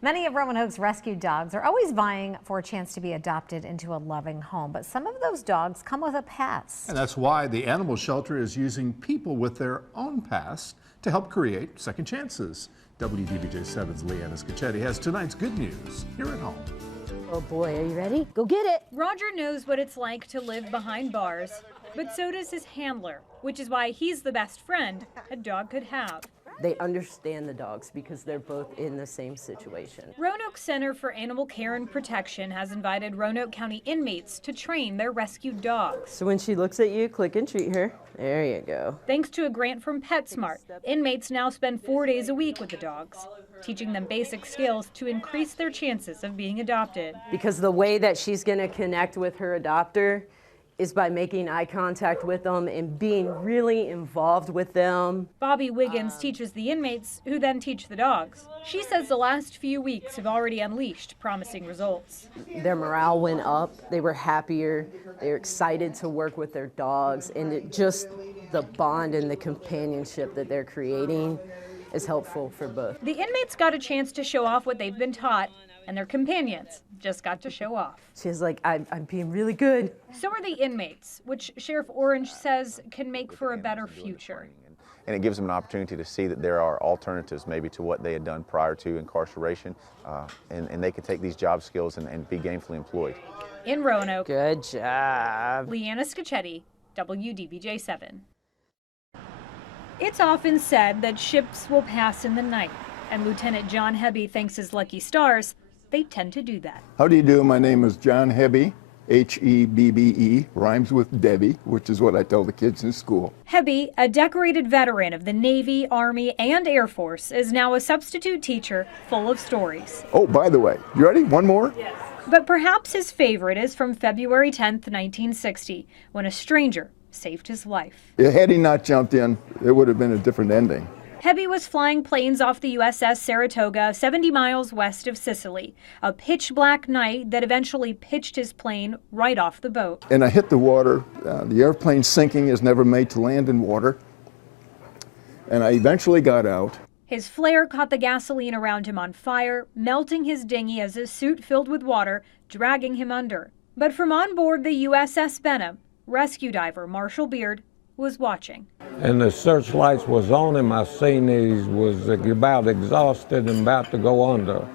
Many of Roanoke's rescue dogs are always vying for a chance to be adopted into a loving home, but some of those dogs come with a past. And that's why the animal shelter is using people with their own past to help create second chances. WDBJ7's Leanna Scacchetti has tonight's good news here at home. Oh boy, are you ready? Go get it! Roger knows what it's like to live behind bars, but so does his handler, which is why he's the best friend a dog could have. They understand the dogs because they're both in the same situation. Roanoke Center for Animal Care and Protection has invited Roanoke County inmates to train their rescued dogs. So when she looks at you, click and treat her. There you go. Thanks to a grant from PetSmart, inmates now spend 4 days a week with the dogs, teaching them basic skills to increase their chances of being adopted. Because the way that she's going to connect with her adopter is by making eye contact with them and being really involved with them. Bobby Wiggins teaches the inmates, who then teach the dogs. She says the last few weeks have already unleashed promising results. Their morale went up. They were happier. They were excited to work with their dogs. And just the bond and the companionship that they're creating is helpful for both. The inmates got a chance to show off what they've been taught, and their companions just got to show off. She's like, I'm being really good. So are the inmates, which Sheriff Orange says can make for a better future. And it gives them an opportunity to see that there are alternatives maybe to what they had done prior to incarceration, and they can take these job skills and be gainfully employed. In Roanoke, Good job. Leanna Scacchetti, WDBJ7. It's often said that ships will pass in the night, and Lieutenant John Hebby thanks his lucky stars they tend to do that. How do you do? My name is John Hebby, Hebbe, rhymes with Debbie, which is what I tell the kids in school. Hebby, a decorated veteran of the Navy, Army, and Air Force, is now a substitute teacher full of stories. Oh, by the way, you ready? One more? Yes. But perhaps his favorite is from February 10th, 1960, when a stranger saved his life. Had he not jumped in, it would have been a different ending. Hebby was flying planes off the USS Saratoga 70 miles west of Sicily, a pitch-black night that eventually pitched his plane right off the boat. And I hit the water. The airplane sinking is never made to land in water. And I eventually got out. His flare caught the gasoline around him on fire, melting his dinghy as his suit filled with water, dragging him under. But from on board the USS Benham, rescue diver Marshall Beard was watching. And the searchlights was on him. I seen he was about exhausted and about to go under.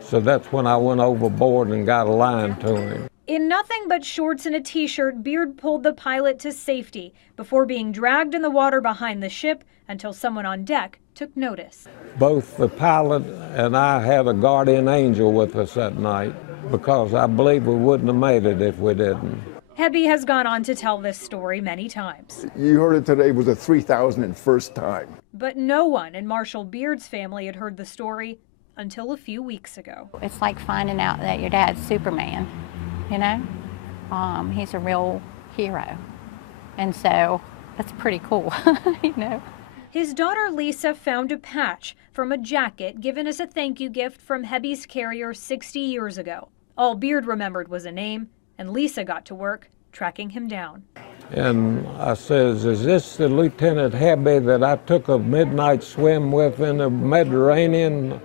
So that's when I went overboard and got a line to him. In nothing but shorts and a t-shirt, Beard pulled the pilot to safety before being dragged in the water behind the ship until someone on deck took notice. Both the pilot and I had a guardian angel with us that night because I believe we wouldn't have made it if we didn't. Hebby has gone on to tell this story many times. You heard it today was the 3,001st time. But no one in Marshall Beard's family had heard the story until a few weeks ago. It's like finding out that your dad's Superman, you know? He's a real hero. And so that's pretty cool, you know? His daughter Lisa found a patch from a jacket given as a thank you gift from Hebby's carrier 60 years ago. All Beard remembered was a name, and Lisa got to work tracking him down. And I says, is this the Lieutenant Hebby that I took a midnight swim with in the Mediterranean?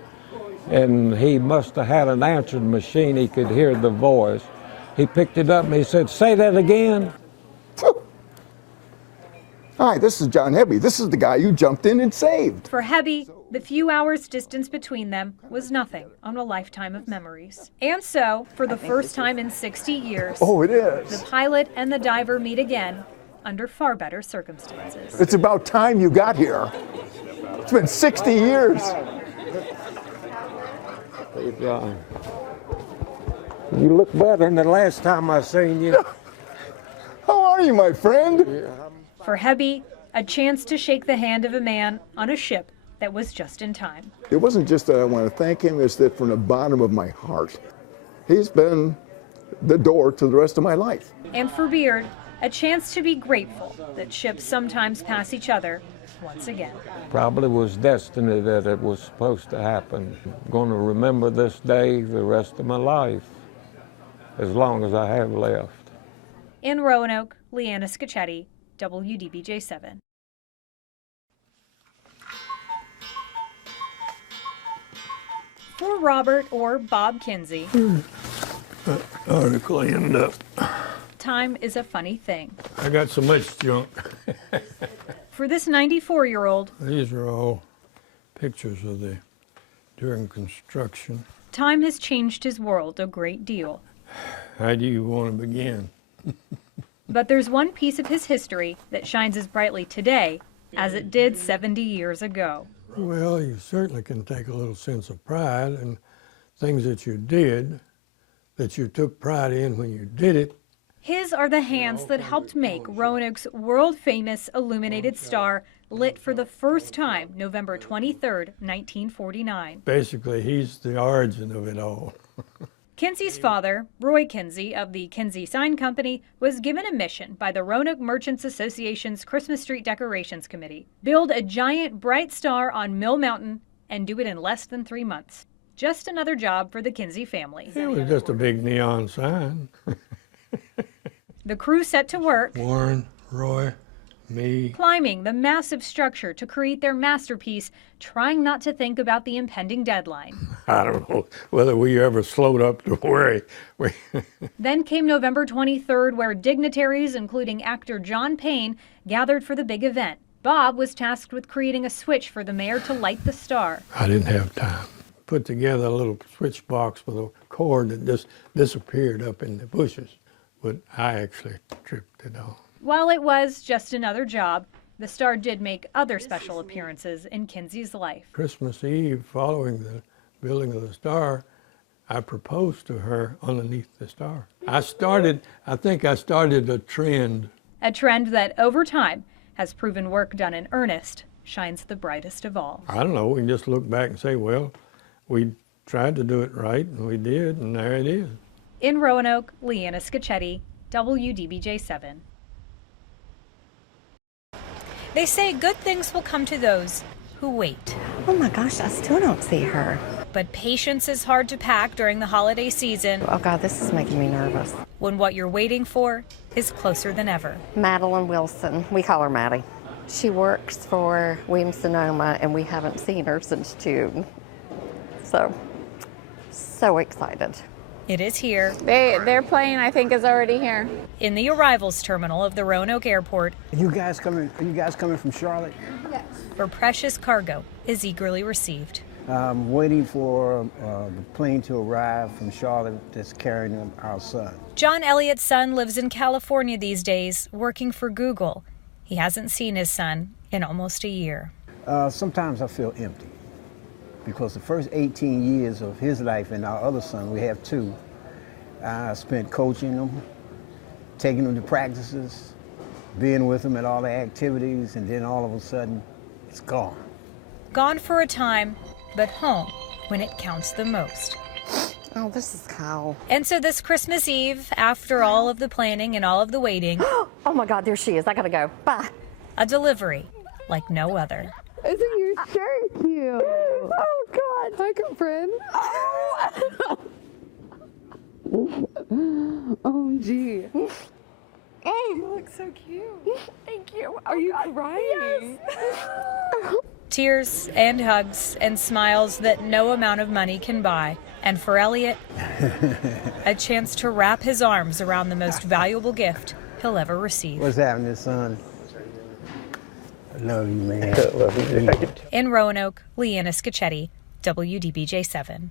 And he must have had an answering machine. He could hear the voice. He picked it up and he said, say that again. Hi, this is John Hebby. This is the guy you jumped in and saved. For Hebby, the few hours distance between them was nothing on a lifetime of memories. And so, for the first time in 60 years, oh, it is. The pilot and the diver meet again under far better circumstances. It's about time you got here. It's been 60 years. You look better than the last time I seen you. How are you, my friend? For Hebby, a chance to shake the hand of a man on a ship that was just in time. It wasn't just that I want to thank him, it's that from the bottom of my heart. He's been the door to the rest of my life. And for Beard, a chance to be grateful that ships sometimes pass each other once again. Probably was destiny that it was supposed to happen. I'm going to remember this day the rest of my life, as long as I have left. In Roanoke, Leanna Scacchetti, WDBJ7. For Robert, or Bob Kinsey, Article end up. time is a funny thing. I got so much junk. For this 94-year-old, These are all pictures of during construction. time has changed his world a great deal. How do you want to begin? But there's one piece of his history that shines as brightly today as it did 70 years ago. Well, you certainly can take a little sense of pride in things that you did, that you took pride in when you did it. His are the hands that helped make Roanoke's world-famous illuminated star lit for the first time November 23rd, 1949. Basically, he's the origin of it all. Kinsey's father, Roy Kinsey of the Kinsey Sign Company, was given a mission by the Roanoke Merchants Association's Christmas Street Decorations Committee. Build a giant bright star on Mill Mountain and do it in less than 3 months. Just another job for the Kinsey family. It was just a big neon sign. The crew set to work, Warren, Roy, me. climbing the massive structure to create their masterpiece, trying not to think about the impending deadline. I don't know whether we ever slowed up to worry. Then came November 23rd, where dignitaries, including actor John Payne, gathered for the big event. Bob was tasked with creating a switch for the mayor to light the star. I didn't have time. Put together a little switch box with a cord that just disappeared up in the bushes, but I actually tripped it off. While it was just another job, the star did make other special appearances in Kinsey's life. Christmas Eve, following the building of the star, I proposed to her underneath the star. I think I started a trend. A trend that, over time, has proven work done in earnest shines the brightest of all. I don't know, we can just look back and say, well, we tried to do it right, and we did, and there it is. In Roanoke, Leanna Scacchetti, WDBJ7. They say good things will come to those who wait. Oh my gosh, I still don't see her. But patience is hard to pack during the holiday season Oh God, this is making me nervous. when what you're waiting for is closer than ever. Madeline Wilson, we call her Maddie. She works for Williams-Sonoma and we haven't seen her since June. So excited. It is here. Their plane, I think, is already here. In the arrivals terminal of the Roanoke Airport, Are you guys coming from Charlotte? yes, where precious cargo is eagerly received. I'm waiting for the plane to arrive from Charlotte that's carrying our son. John Elliott's son lives in California these days, working for Google. He hasn't seen his son in almost a year. Sometimes I feel empty because the first 18 years of his life and our other son, we have two, I spent coaching them, taking them to practices, being with them at all the activities, and then all of a sudden, it's gone. Gone for a time, but home when it counts the most. Oh, this is Kyle. And so this Christmas Eve, after all of the planning and all of the waiting, Oh my God, there she is. I gotta go. Bye. a delivery like no other. Isn't your shirt cute? Oh God. Hi, girlfriend. OMG. You look so cute. Thank you. Are you crying? Tears and hugs and smiles that no amount of money can buy. And for Elliott, a chance to wrap his arms around the most valuable gift he'll ever receive. What's happening, son? I love you, man. In Roanoke, Leanna Scacchetti, WDBJ7.